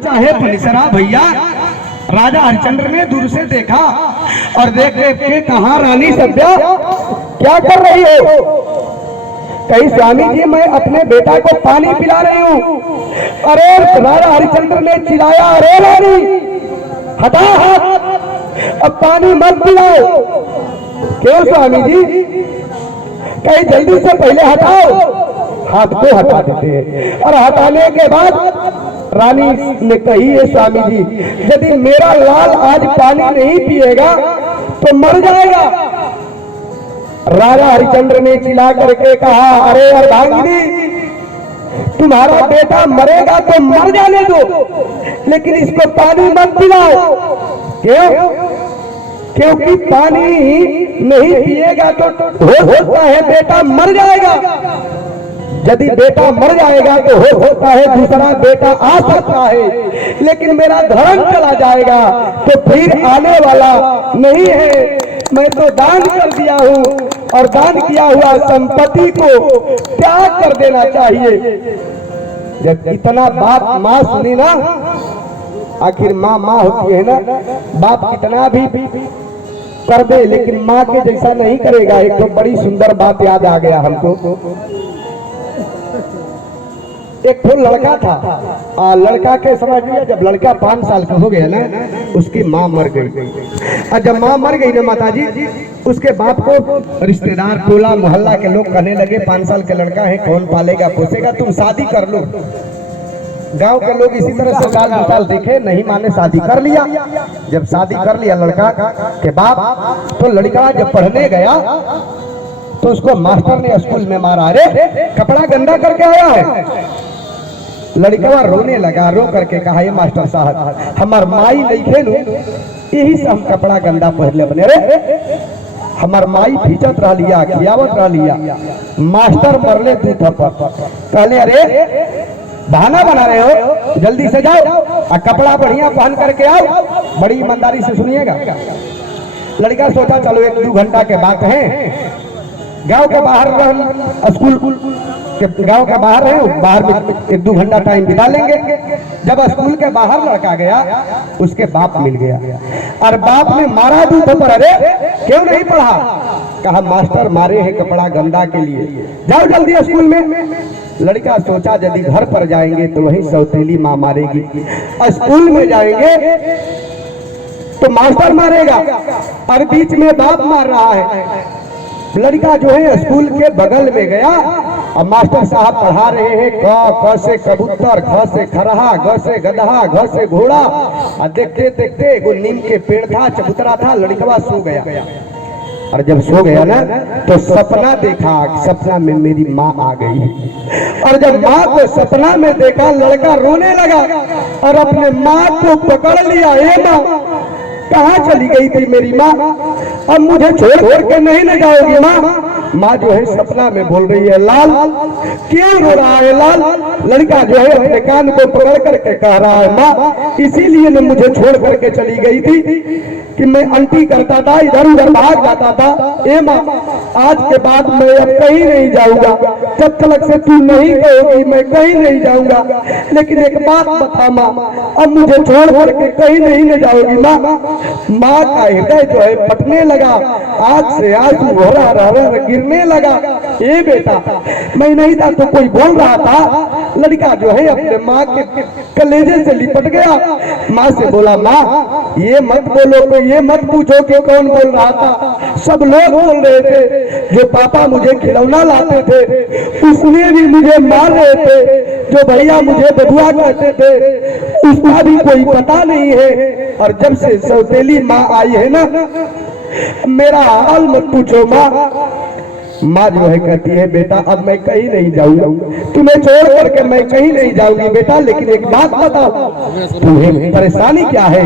चाहे पुलिसरा भैया। राजा हरिश्चंद्र ने दूर से देखा और देख देख के कहा, रानी सभ्या क्या कर रही हो? कही, स्वामी जी मैं अपने बेटा को पानी पिला रही हूँ। अरे राजा हरिश्चंद्र ने चिल्लाया, अरे रानी हटा हाथ, अब पानी मत पिलाओ। क्यों स्वामी जी? कहीं जल्दी से पहले हटाओ। हाथ को हटा देते हैं और हटाने के बाद रानी ने कही, है स्वामी जी यदि मेरा लाल आज पानी नहीं पिएगा तो मर जाएगा। राजा हरिश्चंद्र ने चिल्ला करके कहा, अरे अर्धांगिनी तुम्हारा बेटा मरेगा तो मर जाने दो, लेकिन इसको पानी मत पिलाओ। क्यों? क्योंकि पानी नहीं पिएगा तो हो सकता है बेटा मर जाएगा। यदि बेटा मर जाएगा तो हो सकता है दूसरा बेटा आ सकता है, लेकिन मेरा धर्म चला जाएगा तो फिर आने वाला नहीं है। मैं तो दान कर दिया हूँ और दान किया हुआ संपत्ति को त्याग कर देना चाहिए। जब इतना बात माँ सुनी ना, आखिर माँ माँ होती है ना, बाप कितना भी कर दे लेकिन माँ के जैसा नहीं करेगा। एक तो बड़ी सुंदर बात याद आ गया हमको। एक तो लड़का था, लड़का के समझ लिया जब लड़का 5 साल का हो गया ना, उसकी माँ मर गई। और जब माँ मर गई ना माताजी, उसके बाप को रिश्तेदार टोला मोहल्ला के लोग कहने लगे, 5 साल का लड़का है कौन पालेगा पोसेगा, तुम शादी कर लो। गांव के लोग इसी तरह से गाल निकाल देखे, नहीं माने शादी कर लिया। जब शादी कर लिया लड़का के बाप, तो लड़का जब पढ़ने गया तो उसको मास्टर ने स्कूल में मारा। अरे कपड़ा गंदा करके आया है। लड़का रोने लगा, रो करके कहा, ये मास्टर साहब हमार माई नहीं खेलू, यही से हम कपड़ा गंदा पहले बने। रे हमार माई भीजत रह लिया, खियावत रह लिया। मास्टर मरले 2 थप्पड़। कहले, अरे बहाना बना रहे हो, जल्दी से जाओ और कपड़ा बढ़िया पहन करके आओ। बड़ी ईमानदारी से सुनिएगा। लड़का सोचा चलो 1-2 घंटा के बात है, गांव के बाहर स्कूल के गांव के बाहर है, बाहर में 1-2 घंटा टाइम बिता लेंगे। जब स्कूल के बाहर लड़का गया, उसके बाप मिल गया और बाप ने मारा 2 थप्पड़। अरे क्यों नहीं पढ़ा? कहा मास्टर मारे हैं कपड़ा गंदा के लिए, जाओ जल्दी स्कूल में। लड़का सोचा यदि घर पर जाएंगे तो वही सौतेली माँ मारेगी, स्कूल में जाएंगे तो मास्टर मारेगा और बीच में बाप मार रहा है। लड़का जो है स्कूल के बगल में गया और मास्टर साहब पढ़ा रहे हैं क से कबूतर, ख से खरहा, ग से गधा, घ से घोड़ा। और देखते देखते एगो नीम के पेड़ था, चबूतरा था, लड़का सो गया। और जब सो गया ना तो सपना देखा, सपना में मेरी माँ आ गई। और जब माँ को सपना में देखा, लड़का रोने लगा और अपने माँ को पकड़ लिया। हे माँ कहाँ चली गई थी मेरी माँ? अब मुझे छोड़ के नहीं ले जाओगी माँ? माँ जो है सपना में बोल रही है, लाल क्यों रो रहा है लाल? लड़का जो है अपने कान को पकड़ करके कह रहा है, माँ इसीलिए न मुझे छोड़ करके चली गई थी कि मैं अंटी करता था, इधर उधर भाग जाता था। ए माँ आज के बाद मैं अब कहीं नहीं जाऊंगा, जब तक से तू नहीं कहोगी मैं कहीं नहीं जाऊंगा। लेकिन एक बात बता माँ, अब मुझे छोड़ करके कहीं नहीं ले जाओगी माँ? माँ का हृदय जो है फटने लगा, आग से आंसू गिरने लगा। ए बेटा मैं नहीं था तो कोई बोल रहा था। लड़का जो है अपने माँ के कलेजे से लिपट गया। माँ से बोला, माँ ये मत बोलो, तो ये मत पूछो कि कौन बोल रहा था। सब लोग बोल रहे थे, जो पापा मुझे खिलौना लाते थे उसने भी मुझे मार रहे थे, जो भैया मुझे बबुआ कहते थे उसका भी कोई पता नहीं है। और जब से सौतेली माँ आई है ना, मेरा हाल मत पूछो माँ। माँ जो है कहती है, बेटा अब मैं कहीं नहीं जाऊंगा, तुम्हें छोड़ करके मैं कहीं नहीं जाऊंगी बेटा, लेकिन एक बात बताओ तुम्हें परेशानी क्या है?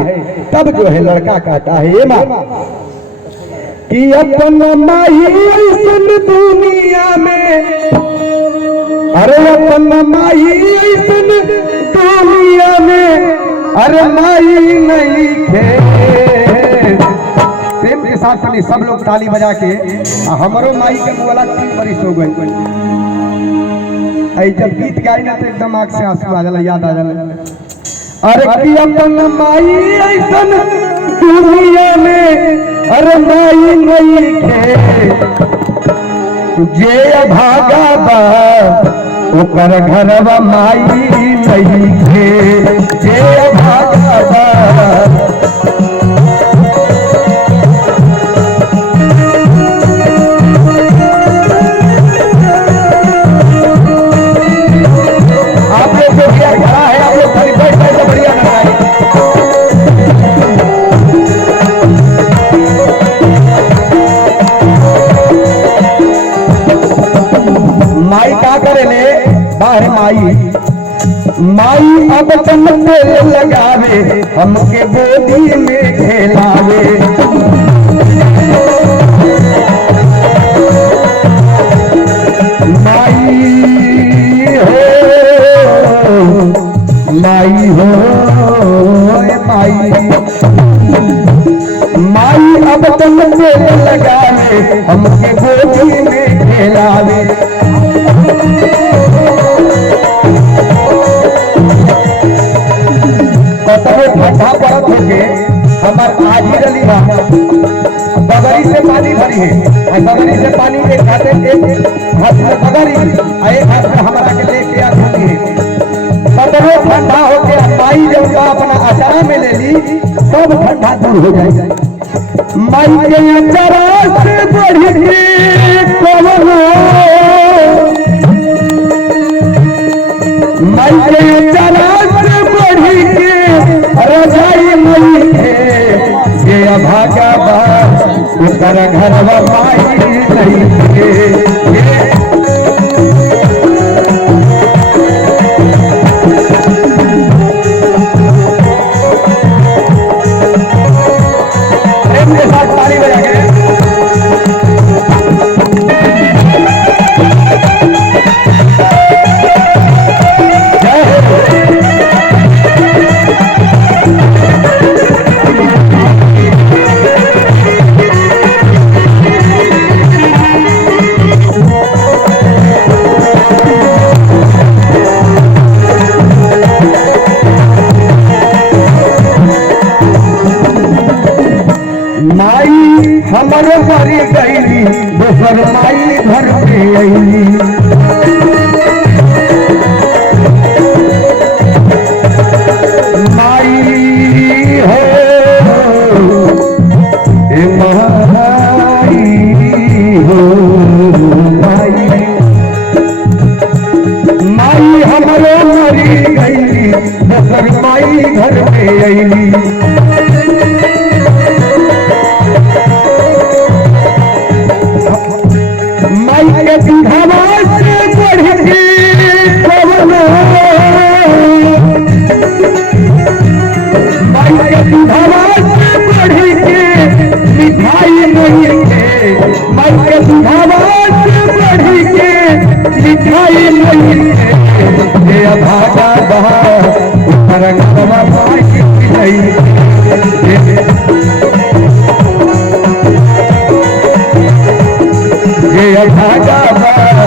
तब जो है लड़का कहता है, ये माँ कि अपन माई ऐसन दुनिया में, अरे अपन माई ऐसन दुनिया में, अरे माई नहीं खे। प्रेम के साथ सभी सब लोग ताली बजा के, हमारो माई के मुआला 3 बरिस हो गई। जब गीत गाई ना तो एकदम आँख से आंसू आ जाला, याद आ जाला। अरे कि अपन माई ऐसन दुनिया में अरे माई नहीं खे जे भागा बा ओकर घरवा माई नहीं खे जे भागा बा। माई का करे ले बाहर माई अब चमके लगावे हमके गोदी में खेलावे। माई हो माई हो माई अब चमके लगावे हमके गोदी में खेलावे। ठंडा पड़त होके हमार आज ही रली बा बगरी से पानी भरी है, बगरी से पानी एक हाथ में बगरी एक हाथ में हमारा के लेके आ धोती है। कतनो ठंडा होके माई जब अपना अचारा में ले ली सब ठंडा दूर हो जाए। माई के अचारा से बढ़ माई के अचारा से बढ़ रजाई मई के भागा बा ओकर घरवा माई नहीं के। प्रेम के साथ ताली बजाएंगे। माई हमारे घरी गई दोसर माई घर में आई। माई हो माई हमारे घरी गई दोसर माई घर में आई। मिठाई नहीं के माई के दुधावास बढ़ी के मिठाई नहीं के भागा बहा ऊपर घरवा माई नहीं ये भागा बहा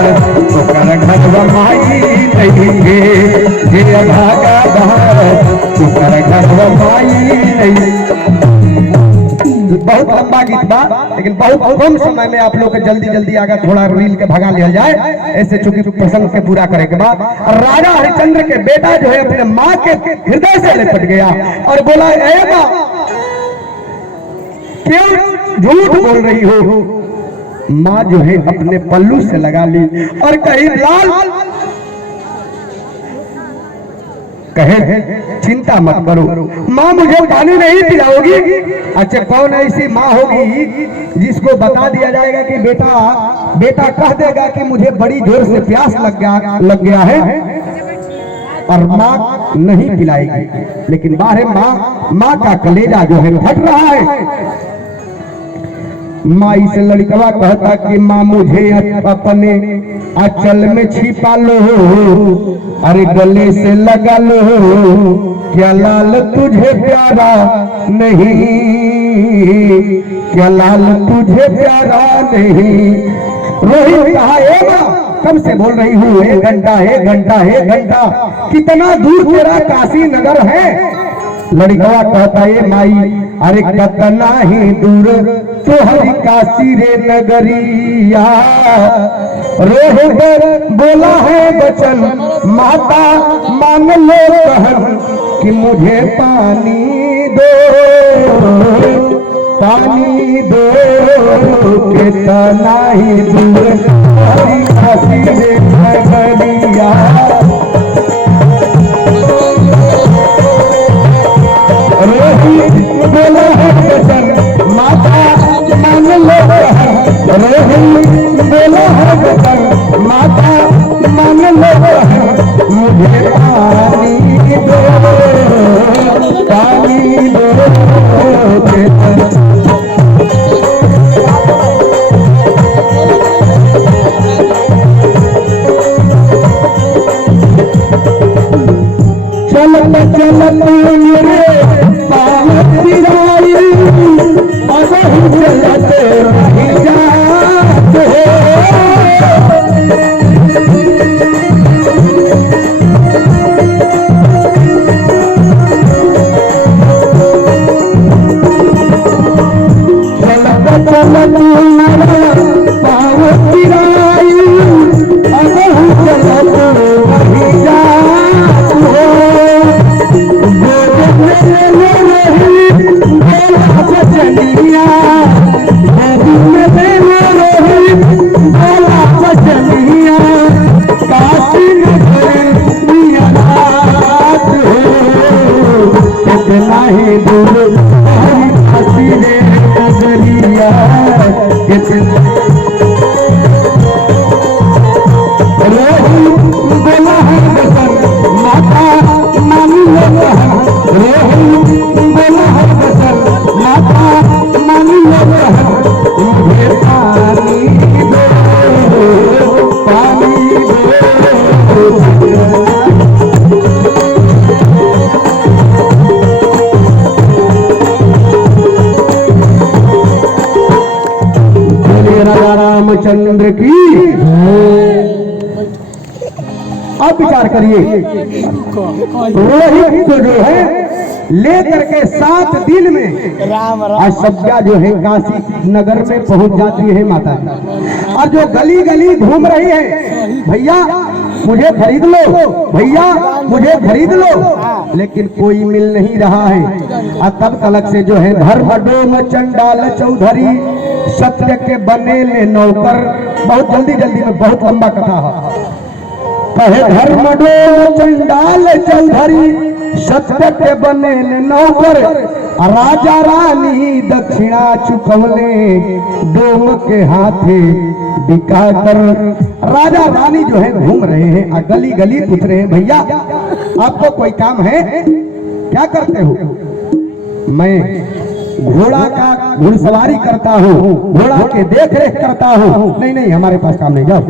ऊपर घरवा माई नहीं के ये भागा बहा ऊपर घरवा माई नहीं। बहुत लंबा गीत बा लेकिन बहुत कम समय में आप लोग के जल्दी जल्दी आगे थोड़ा रील के भगा लिया जाए ऐसे चूंकि प्रसंग के पूरा करे के बाद। राजा हरिश्चंद्र के बेटा जो है अपने माँ के हृदय से लिपट गया और बोला ए माँ क्यों झूठ बोल रही हो। माँ जो है अपने पल्लू से लगा ली और कही लाल कहे चिंता मत करो माँ मुझे पानी नहीं पिलाओगी। अच्छा कौन ऐसी माँ होगी जिसको बता दिया जाएगा कि बेटा कह देगा कि मुझे बड़ी जोर से प्यास लग गया है और माँ नहीं पिलाएगी। लेकिन बाहर माँ का कलेजा जो है फट रहा है। माई से लड़कवा कहता कि माँ मुझे अपने आंचल में छिपा लो अरे गले से लगा लो क्या लाल तुझे प्यारा नहीं क्या लाल तुझे प्यारा नहीं। रोहित कहा कब से बोल रही हूँ 1 घंटा 1 घंटा 1 घंटा कितना दूर तेरा काशी नगर है लड़कवा कहता है माई अरे कतना ही दूर तोहरी काशी रे नगरिया, रोहित बोला है बचन माता मान लो कहन कि मुझे पानी दो, पानी दो, कितना ही दूर तोहरी काशी रे नगरिया। बोला है बचन माता मान लो कहन, बोला है बचन माता मान लो कहन, मुझे पानी दो, पानी दो, चलत चलत मेरे पाँव पिराई, अबहुँ चलत रही जात चलत चलत मेरे पाँव पिराई, अबहुँ चलत रही जात बचनिया बोला बचनिया काशी नियनाथ हो, कितना ही दूर काशी रे नगरिया, बोला है बचन माता मान लो कहन, बोला है बचन माता मान लो कहन, मुझे पानी दो, पानी दो। राजा रामचंद्र की। अब विचार करिए, रोहित को जो है लेकर के 7 दिन में अयोध्या जो है काशी नगर में पहुंच जाती है माता जी, और जो गली गली घूम रही है भैया मुझे खरीद लो, भैया मुझे खरीद लो, लेकिन कोई मिल नहीं रहा है। और तब तलक से जो है धर्मडोम चंडाल चौधरी सत्य के बने ले नौकर, बहुत जल्दी जल्दी में बहुत लंबा कथा है, कहे धर्मडोम चंडाल चौधरी सत्य के बने ले नौकर, राजा रानी दक्षिणा चुकवले डोम के हाथे बिका कर। राजा रानी जो है घूम रहे हैं, गली गली पूछ रहे हैं भैया आपको कोई काम है, क्या करते हो? मैं घोड़ा का घुड़सवारी करता हूँ, घोड़ा के देख रेख करता हूँ। नहीं नहीं हमारे पास काम नहीं, जाओ।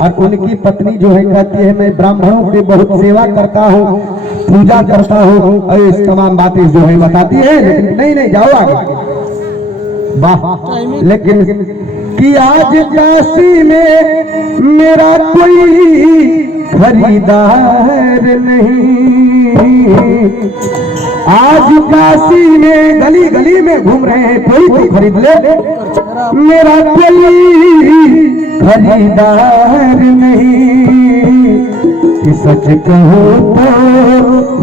और उनकी पत्नी जो है कहती है मैं ब्राह्मणों की बहुत सेवा करता हूँ, पूजा करता हूँ, और इस तमाम बातें जो है बताती है, लेकिन नहीं नहीं जाओ आगे। वाह, लेकिन कि आज काशी में मेरा कोई खरीदार नहीं, आज काशी में गली गली में घूम रहे हैं, कोई तो खरीद ले, मेरा कोई खरीदार नहीं। कि सच कहूँ तो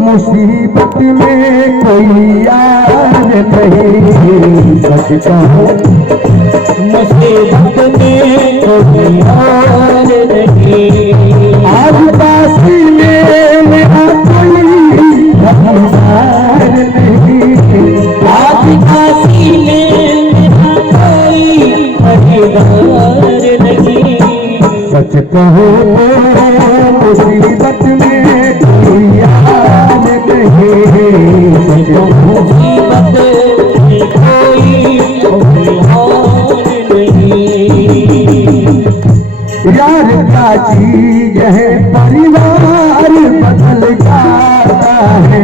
मुसीबत में कोई यार नहीं, सच कहूँ मुसीबत में कोई यार नहीं। आज काशी में मेरा कोई खरीदार नहीं, आज काशी में मेरा कोई खरीदार नहीं। सच कहूँ मुसीबत में कोई यार नहीं, सच मुसीबत में कोई यार का चीज है, परिवार बदल जाता है,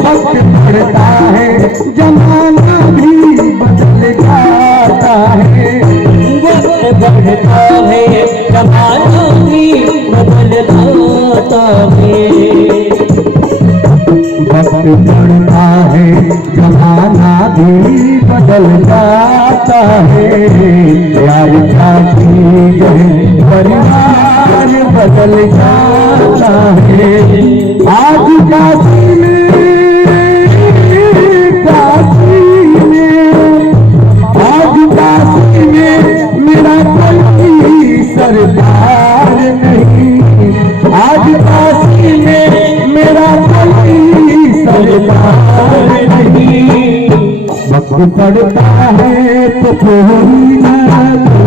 वक्त पड़ता है जमाना भी बदल जाता है, वक्त बढ़ता है जमाना भी बदल जाता है, वक्त पड़ता है जमाना भी बदल जाता है, प्यार का चीज है परिवार बदल जाता है। आज काशी में आज काशी में मेरा कोई सरदार नहीं, आज काशी में मेरा कोई सरदार नहीं। वक्त पड़ता है तो कोई ना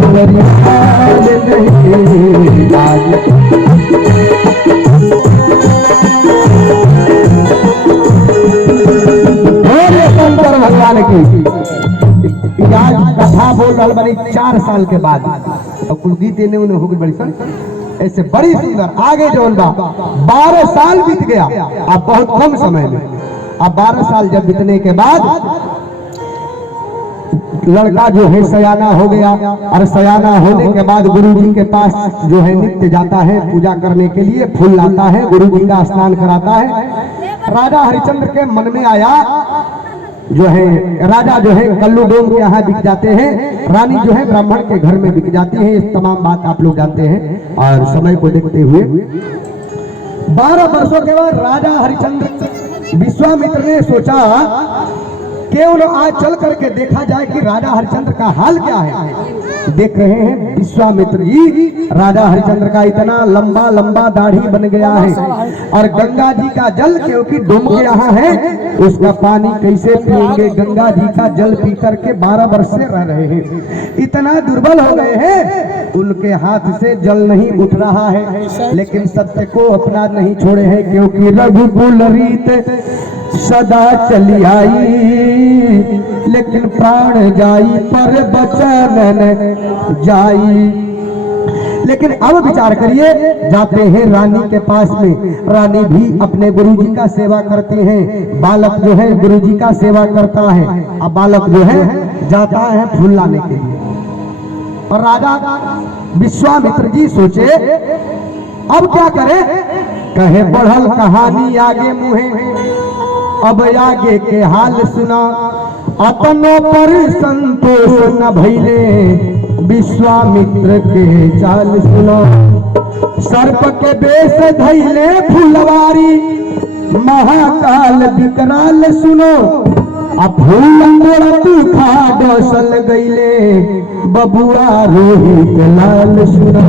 परिवार नहीं। शंकर भगवान की आज कथा बोल रहा बड़ी 4 साल के बाद और कुलदीप ने उन्हें हो गई बड़ी सन ऐसे बड़ी सुंदर आगे जो 12 साल बीत गया। अब बहुत कम समय में अब 12 साल जब बीतने के बाद लड़का जो है सयाना हो गया और सयाना होने के बाद गुरुजी के पास जो है नित्य जाता है पूजा करने के लिए, फूल लाता है, गुरुजी का स्नान कराता है। राजा हरिश्चंद्र के मन में आया जो है राजा जो है कल्लू डोम के यहाँ बिक जाते हैं, रानी जो है ब्राह्मण के घर में बिक जाती है। इस तमाम बात आप लोग जानते हैं। और समय को देखते हुए 12 वर्षों के बाद राजा हरिश्चंद्र विश्वामित्र ने सोचा क्यों न आज चल करके देखा जाए कि राजा हरिश्चंद्र का हाल क्या है। देख रहे हैं विश्वामित्र जी, राजा हरिश्चंद्र का इतना लंबा लंबा दाढ़ी बन गया है और गंगा जी का जल क्योंकि डूब के यहाँ है उसका पानी कैसे पिएंगे। गंगा जी का जल पी करके 12 वर्ष से रह रहे हैं, इतना दुर्बल हो गए हैं, उनके हाथ से जल नहीं उठ रहा है। लेकिन सत्य को अपना नहीं छोड़े हैं क्योंकि रघुकुल रीत सदा चली आई, लेकिन प्राण जाई पर बचन न जाई। लेकिन अब विचार करिए, जाते हैं रानी के पास में, रानी भी अपने गुरुजी का सेवा करती हैं, बालक जो है गुरुजी का सेवा करता है। अब बालक जो है जाता है फूल लाने के लिए और राजा विश्वामित्र जी सोचे अब क्या करे। कहे बढ़ल कहानी आगे मुहे, अब आगे के हाल सुना, अपनों पर संतोष न भइले, विश्वामित्र के चाल सुनो। सर्प के बेस धइले फुलवारी, महाकाल विकराल सुनो। अब फूल खा डसल गईले, बबुआ रोहित लाल सुनो।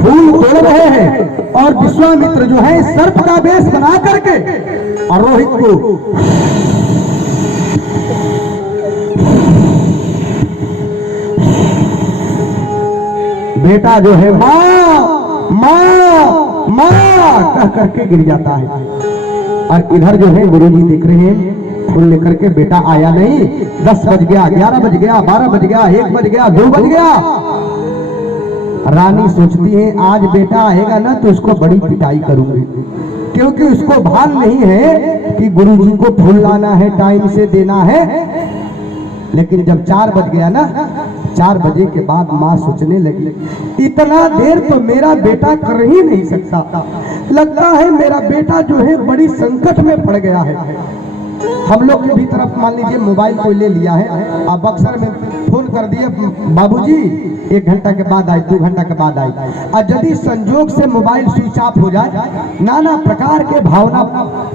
फूल तोड़ रहे हैं और विश्वामित्र जो है सर्प का बेस बना करके और रोहित को बेटा जो है माँ माँ माँ कह करके गिर जाता है। और इधर जो है गुरुजी देख रहे हैं फूल लेकर के, बेटा आया नहीं। 10 बज गया, 11 बज गया, 12 बज गया, 1 बज गया, 2 बज गया। रानी सोचती है आज बेटा आएगा ना तो उसको बड़ी पिटाई करूंगी, क्योंकि उसको भान नहीं है कि गुरुजी को फूल लाना है, टाइम से देना है। लेकिन जब 4 बज गया ना, 4 बजे के बाद माँ सोचने लगी इतना देर तो मेरा बेटा कर ही नहीं सकता, लगता है मेरा बेटा जो है बड़ी संकट में पड़ गया है। हम लोग के भी तरफ मान लीजिए मोबाइल कोई ले लिया है, अब अक्सर में फोन कर दिए बाबूजी 1 घंटा के बाद आई, 2 घंटा के बाद आई। और यदि संजोग से मोबाइल स्विच ऑफ हो जाए, नाना प्रकार के भावना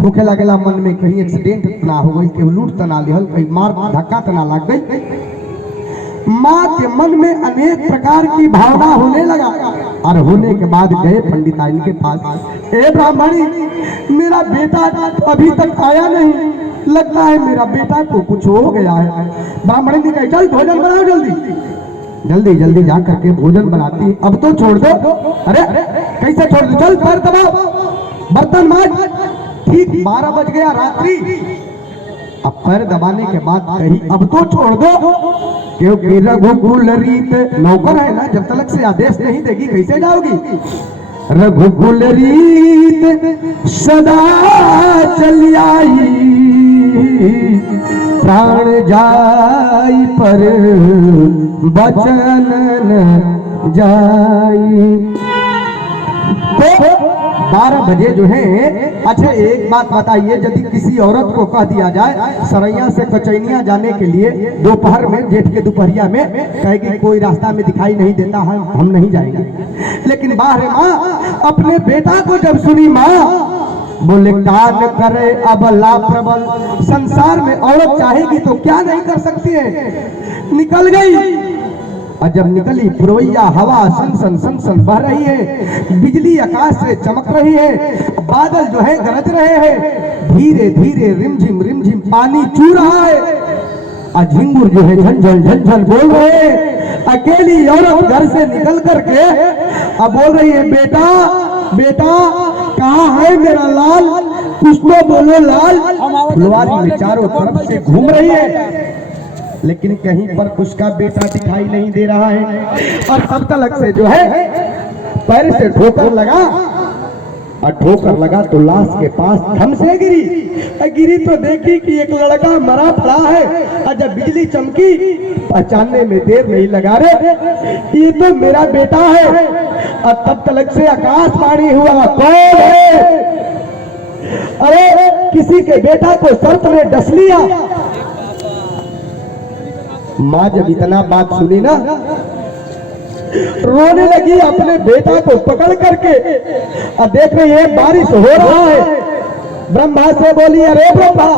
होखे लगेला मन में, कहीं एक्सीडेंट ना हो गई, कहीं लूट तना लिहल, कहीं मार धक्का तना लग गई। माँ के मन में अनेक प्रकार की भावना होने लगा। और होने के बाद गए पंडिताइन के पास, ए ब्राह्मणी मेरा बेटा अभी तक आया नहीं, लगता है मेरा बेटा को कुछ हो गया है। ब्राह्मणी ने कहा चल भोजन बनाओ जल्दी। जल्दी जल्दी जा करके भोजन बनाती है। अब तो छोड़ दो। अरे कैसे छोड़ दो, चल पैर दबाओ, बर्तन मांज। ठीक 12 बज गया रात्रि। अब पैर दबाने के बाद कही अब तो छोड़ दो, क्योंकि रघुकुल रीत नौकर है ना, जब तक से आदेश नहीं देगी कैसे जाओगी। रघुकुल रीत सदा चली आई, प्राण जाई पर बचन न जाई। तो 12 बजे जो है। अच्छा एक बात बताइए, यदि किसी औरत को कह दिया जाए सरैया से कचैनिया जाने के लिए दोपहर में, जेठ के दोपहरिया में, कहेगी कोई रास्ता में दिखाई नहीं देता है, हम नहीं जाएंगे। लेकिन बाहर माँ अपने बेटा को जब सुनी माँ बोले कान करे अबला प्रबल, संसार में औरत चाहेगी तो क्या नहीं कर सकती है। निकल गई और जब निकली पुरवैया हवा सन सन सन सन बह रही है, बिजली आकाश से चमक रही है, बादल जो है गरज रहे हैं, धीरे धीरे रिमझिम पानी चू रहा है और झिंगुर जो है झंझन झंझन बोल रहे हैं। अकेली औरत घर से निकल करके अब बोल रही है बेटा बेटा कहाँ है मेरा लाल, कुछ तो बोलो लाल। फुलवारी में चारों तरफ से घूम रही है लेकिन कहीं पर उसका बेटा दिखाई नहीं दे रहा है। और तब तलक से जो है पैर से ठोकर लगा और ठोकर लगा तो लाश के पास थम से गिरी तो देखी कि एक लड़का मरा पड़ा है। और जब बिजली चमकी पहचानने में देर नहीं लगा रे, ये तो मेरा बेटा है। और तब तलक से आकाशवाणी हुआ कौन है? अरे किसी के बेटा को सर्प ने डस लिया। माँ जब इतना बात सुनी ना रोने लगी, अपने बेटा को पकड़ करके और देख रही है बारिश हो रहा है। ब्रह्मा से बोली अरे ब्रह्मा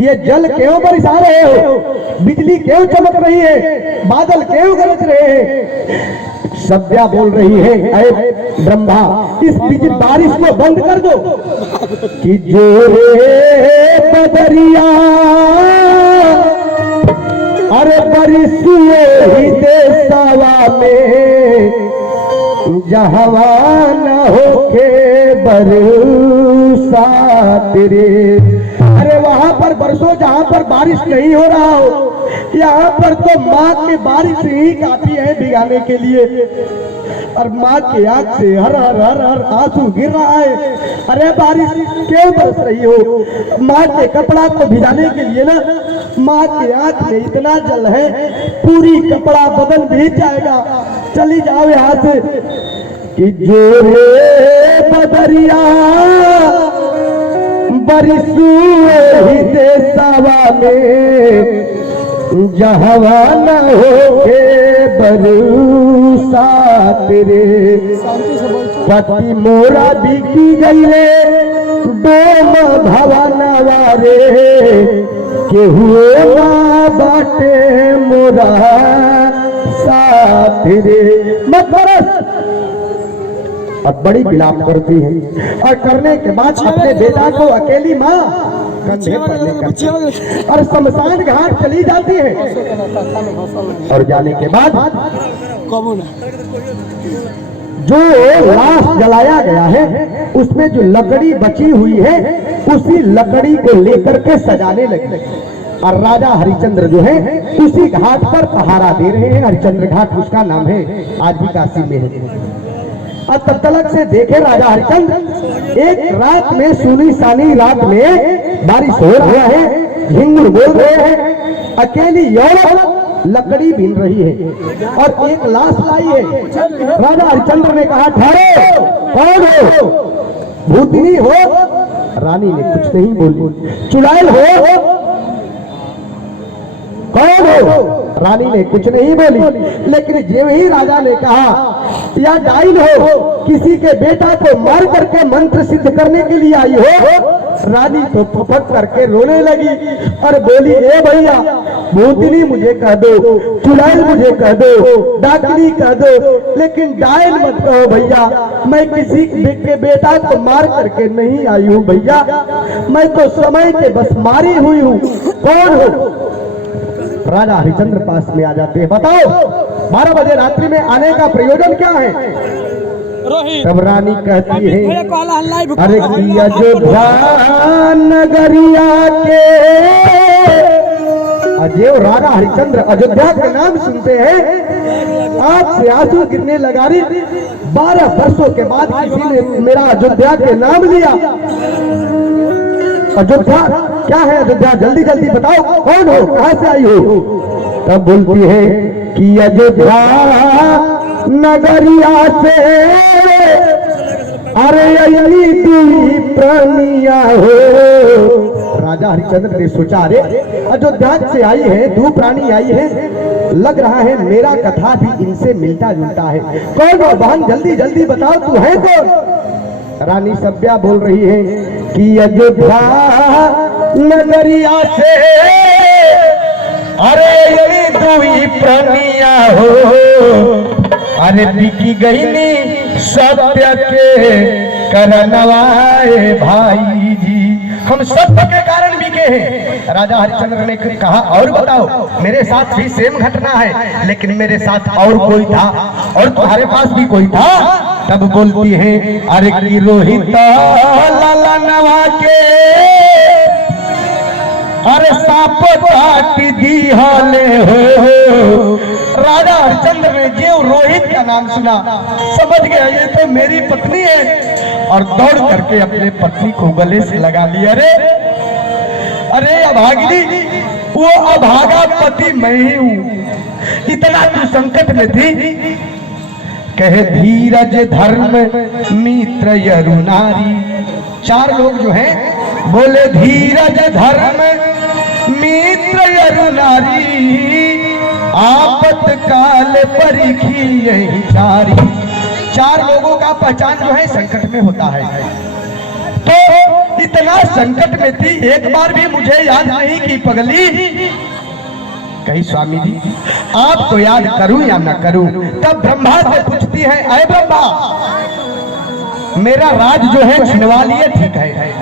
ये जल क्यों बरसा रहे हो, बिजली क्यों चमक रही है, बादल क्यों गरज रहे हैं। सभ्या बोल रही है अरे ब्रह्मा इस बारिश को बंद कर दो कि जोरे बदरिया अरे बरसुए ही देशवा में जहवा न होके बरसा तेरे। अरे वहां पर बरसो जहां पर बारिश नहीं हो रहा हो, यहाँ पर तो माँ की बारिश ही काफी है भिगाने के लिए। और माँ की आंख से हर हर हर हर आंसू गिर रहा है। अरे बारिश क्यों बरस रही हो? माँ के कपड़ा को भिगाने के लिए ना माँ की आंख में इतना जल है पूरी कपड़ा बदन भीग जाएगा। चली जाओ यहाँ से कि जोरे बदरिया बरसुए ही देशवा में जहवा न होके बरसा तेरे। पति मोरा बिकी गईले डोम भवनवा रे केहुए ना बाटे मोरा साथ रे। मत बरस। और बड़ी विलाप करती है और करने के बाद अपने बेटा को अकेली माँ कंधे पर लेकर और शमशान घाट चली जाती है। और जाने के बाद जो लाश जलाया गया है उसमें जो लकड़ी बची हुई है उसी लकड़ी को लेकर के सजाने लगे। और राजा हरिश्चंद्र जो है उसी घाट पर पहारा दे रहे हैं। हरिश्चंद्र घाट उसका नाम है, आज भी काशी में है। और तब तलक से देखे राजा हरिश्चंद्र एक रात में सुनी सानी रात में बारिश हो रहा है, झिंगुर बोल रहे हैं, अकेली औरत लकड़ी बीन रही है और एक लाश लाई है। राजा हरिश्चंद्र ने कहा ठहरो, कौन हो? भूतनी हो? रानी ने कुछ नहीं बोली। चुड़ैल हो? कौन हो? रानी ने कुछ नहीं बोली। लेकिन जो ही राजा ने कहा या डाइन हो, किसी के बेटा को मार करके मंत्र सिद्ध करने के लिए आई हो, रानी तो फपक करके रोने लगी और बोली ए भैया भूतनी मुझे कह दो, चुड़ैल मुझे कह दो, डाकनी कह दो, लेकिन डाइन मत कहो भैया। मैं किसी के बेटा को मार करके नहीं आई हूँ भैया, मैं तो समय के बस मारी हुई हूँ। कौन हो? राजा हरिश्चंद्र पास में आ जाते हैं। बताओ 12 बजे रात्रि में आने का प्रयोजन क्या है? तब रानी कहती है अरे कि अयोध्या नगरिया के अजय राजा हरिश्चंद्र अयोध्या के नाम सुनते हैं आंख से आंसू गिरने लगा रही। 12 वर्षों के बाद किसी ने मेरा अयोध्या के नाम लिया। अयोध्या क्या है? अयोध्या जल्दी जल्दी बताओ, कौन हो, कहां से आई हो? तब बोलती है कि अयोध्या नगरिया से अरे अली दुई प्राणिया हो। राजा हरिश्चंद्र ने सोचा, अरे अयोध्या से आई है, दो प्राणी आई है, लग रहा है मेरा कथा भी इनसे मिलता जुलता है। कौन हो बहन, जल्दी जल्दी बताओ तू है कौन? रानी सभ्या बोल रही है कि अयोध्या नगरिया से अरे अली दुई प्राणिया हो। अरे बिकी गई नी सत्य के करनवाए भाई जी, हम सत्य के कारण बिके हैं। राजा हरिश्चंद्र ने कहा और बताओ, मेरे साथ भी सेम घटना है, लेकिन मेरे साथ और कोई था और तुम्हारे पास भी कोई था। तब बोलती है, अरे की रोहित लाला नवा के अरे सांप काट दी हाले हो। राजा हरिश्चंद्र ने जो रोहित का नाम सुना समझ गया ये तो मेरी पत्नी है, और दौड़ करके अपने पत्नी को गले से लगा लिया। अरे अभागिनी, वो अभागा पति मैं ही हूँ, इतना तू संकट में थी। कहे धीरज धर्म मित्र यरु नारी। चार लोग जो हैं बोले धीरज धर्म मित्र यरु नारी, आपत काल परिखी यही चारी। चार लोगों का पहचान जो है संकट में होता है। तो इतना संकट में थी, एक बार भी मुझे याद नहीं की पगली। कही स्वामी जी आप तो याद करूं या ना करूं। तब ब्रह्मा से पूछती है, अरे ब्रह्मा मेरा राज जो है छिनवा लिए ठीक है,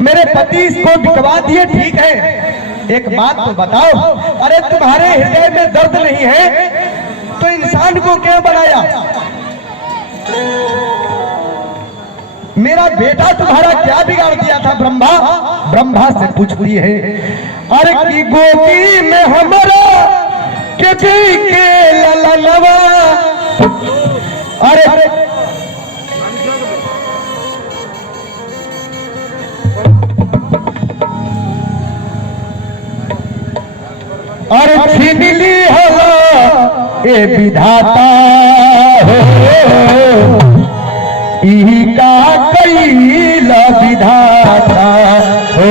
मेरे पति इसको बिकवा दिए ठीक है, एक बात तो बताओ, अरे तुम्हारे हृदय में दर्द नहीं है तो इंसान को क्यों बनाया? मेरा बेटा तुम्हारा क्या बिगाड़ दिया था? ब्रह्मा से पूछती है, अरे की गोपी में हमारा के ललनवा। अरे अरे छीन ली हो ए विधाता हो, इही का कैला विधाता हो,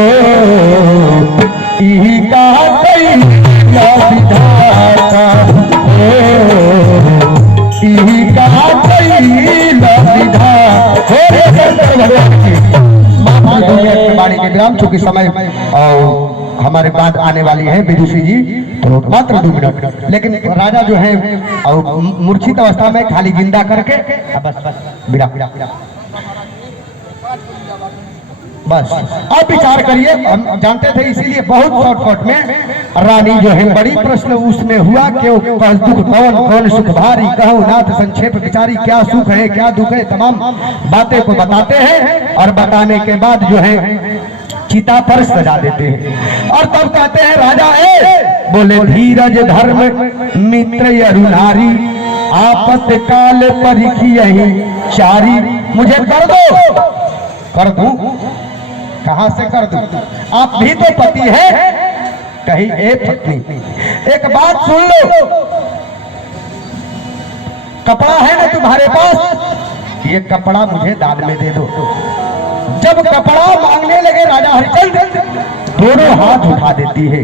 इही का कैला विधाता हो, इही का कैला विधाता हो। बाड़ी के ग्राम चूंकि समय और हमारे बाद आने वाली है विदुषी जी, तो मात्र 2 मिनट, लेकिन राजा जो है और मूर्छित अवस्था में खाली जिंदा करके बस अब विचार करिए। हम जानते थे इसीलिए बहुत शॉर्टकट में रानी जो है बड़ी प्रश्न उसमें हुआ, क्यों दुख कौन कौन सुख भारी, कहो नाथ संक्षेप विचारी, क्या सुख है क्या दुख है, तमाम बातें को बताते हैं और बताने के बाद जो है चिता पर सजा देते हैं। और तब कहते हैं राजा बोले धीरज धर्म मित्र यरु नारी, आपत काल परिखी यही चारी। मुझे कर दो, कर दूं, कहां से कर दूं? आप भी तो पति है। कही ए पत्नी एक बात सुन लो, कपड़ा है ना तुम्हारे पास, ये कपड़ा मुझे दान में दे दो। जब कपड़ा मांगने लगे राजा हरिश्चंद्र, दोनों हाथ उठा देती है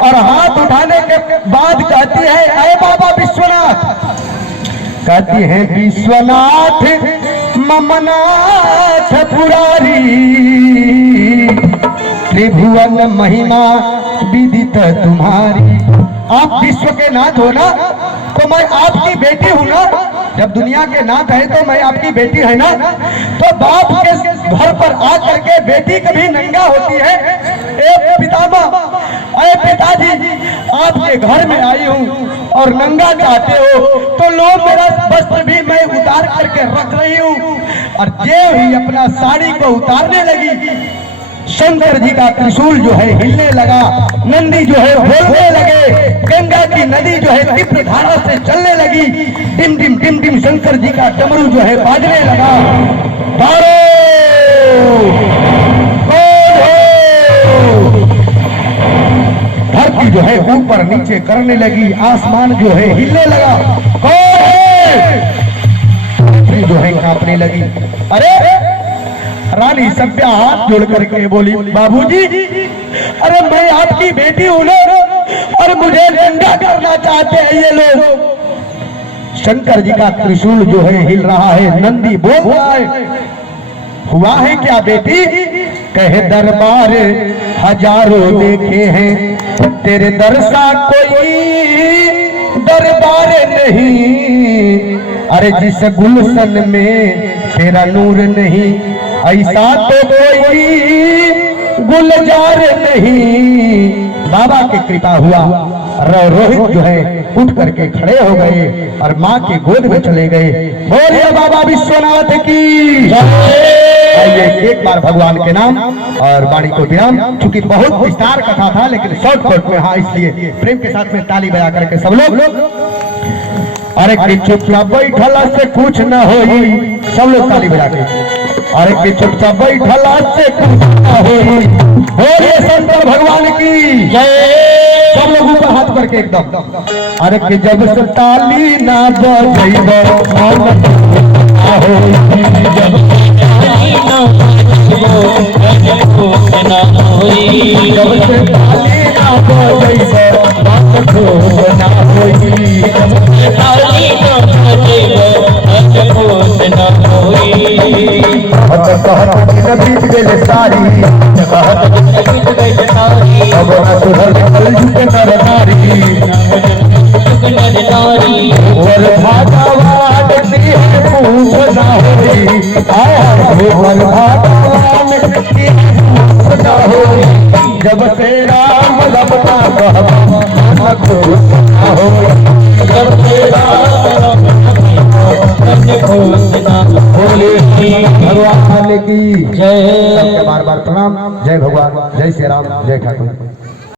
और हाथ उठाने के बाद कहती है, अरे बाबा विश्वनाथ, कहती है विश्वनाथ ममनाथ पुरारी, त्रिभुवन महिमा विदित तुम्हारी। आप विश्व के नाथ हो ना, तो मैं आपकी बेटी हूँ ना। जब दुनिया के नाथ है तो मैं आपकी बेटी है ना। तो बाप के घर पर आकर के बेटी कभी नंगा होती है? ए पितामह, अरे पिताजी, आपके घर में आई हूँ और नंगा चाहते हो तो लो मेरा वस्त्र भी मैं उतार करके रख रही हूँ। और जे ही अपना साड़ी को उतारने लगी, शंकर जी का त्रिशूल जो है हिलने लगा, नंदी जो है बोलने लगे, गंगा की नदी जो है तीव्र धारा से चलने लगी, डिम डिम डिम डिम शंकर जी का डमरू जो है बाजने लगा। धरती जो है ऊपर नीचे करने लगी, आसमान जो है हिलने लगा। कौन है? जो है कांपने लगी। अरे रानी सभ्या हाथ जोड़ करके बोली, बाबूजी, अरे मैं आपकी बेटी हूं ना, और मुझे नंगा करना चाहते हैं ये लोग। शंकर जी का त्रिशूल जो है हिल रहा है, नंदी बोल रहा है, हुआ है क्या बेटी? कहे दरबार हजारों देखे हैं, तेरे दर सा कोई दरबार नहीं। अरे जिस गुलशन में तेरा नूर नहीं, ऐसा तो कोई गुलजार नहीं। बाबा की कृपा हुआ, रोहित जो है उठ करके खड़े हो गए और माँ के गोद में चले गए। बोलिए बाबा विश्वनाथ की। आइए एक बार भगवान के नाम और वाणी को विराम, चूंकि बहुत विस्तार कथा था लेकिन शॉर्टकट में, हाँ, इसलिए प्रेम के साथ में ताली बजा करके सब लोग। अरे कि चुपचाप बैठला से कुछ न होई, सब लोग ताली बजा के। अरे कि चुपचाप बैठला से कुछ न होई, बोलिए शंकर भगवान की जय। सब लोग ऊपर हाथ करके एकदम। अरे कि जब से ताली ना बजैबो मन होई, जब ताली ना बजैबो ना होई, जब से ताली ना बजैबो मन होई, जब से ताली ना बजैबो ना होई। कहत दिन बीत गेले सारी, कहत दिन बीत गेले सारी, अब न सुधर कलयुग नर नारी, और भागवान दी है पूछ ना होई, और भागवान दी है पूछ ना होई, जब से राम लबना कहबा खुश ना होई, जब से राम भगवान की जय। सबके बार बार प्रणाम। जय भगवान, जय श्री राम, जय ठाकुर।